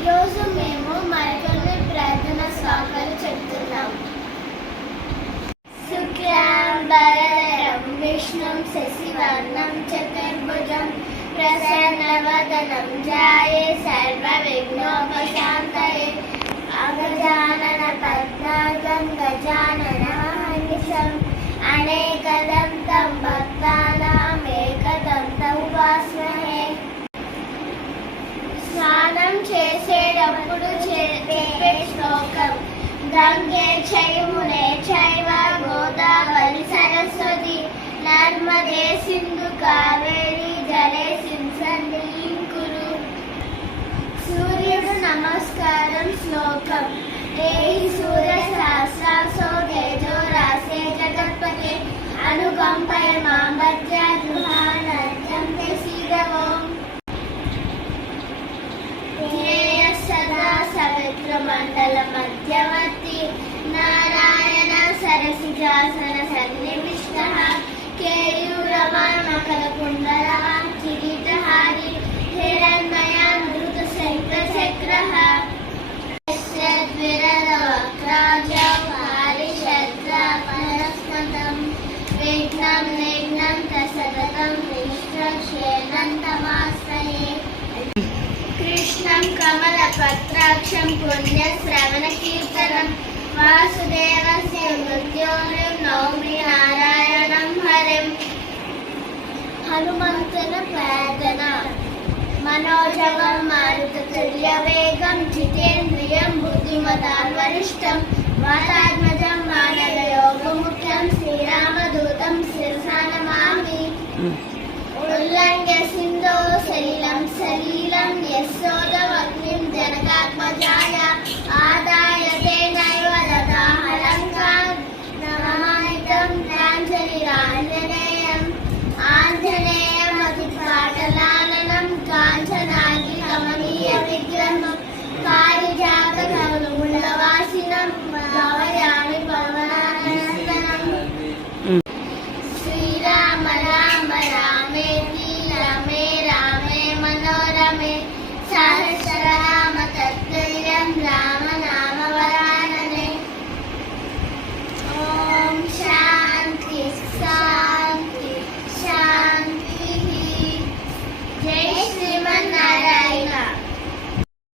ఈరోజు మేము మరికొన్ని ప్రార్థన శ్లోకాలు చెప్తున్నాం. శుక్లాంబరధరం విష్ణుం శశివర్ణం చతుర్భుజం ప్రసన్నవదనం ధ్యాయే సర్వవిఘ్నోపశాంతయే అగజానన పద్మార్గం గజాననమహర్నిశం అనేకదం తం భక్తానాం ఏకదంతం ఉపాస్మహే. స్నానం చేసేటప్పుడు చెప్పే శ్లోకం. గంగే చైమునే చైవ గోదావరి సరస్వతి నర్మదే సింధు కావేరి జలేస్మిన్ సన్నిధిం కురు. సూర్యుడు నమస్కారం శ్లోకం. ఏహి సూర్య సహస్రాసో తేజో రాసే జగత్పతే అనుకంపయ మాం భజ్య గృహాణం తే సీదవోం. ధ్యేయ సదా సవిత్రమండల మధ్యవర్తి నారాయణ సరసిజాసన సన్నివిష్టః కేయూరవాన్ మకరకుండలవాన్ కిరీటహారి హిరణ్మయాన్ ధృతశంఖచక్రః యస్యద్విరదవక్త్రాజౌ పారిషద్రాపరస్మతం విఘ్నం నిఘ్నం ప్రసదతం విష్ణుక్షేణంతమాశ్రయే. కృష్ణం కమలపత్రాక్షం పుణ్యశ్రవణకీర్తనం వాసుదేవస్య మృత్యోర్యం నౌమి నారాయణం హరిం. హనుమంతున ప్రార్థన. మనోజవం మారుతతుల్యవేగం జితేంద్రియం బుద్ధిమతాం వరిష్టం వాతాత్మజం మానవయోగముఖ్యం శ్రీరామదూతం శిరసా నమామి. ఉల్లంఘ్య సింధో సలిలం సలీలం యశోదవగ్నిం జనకాత్మజా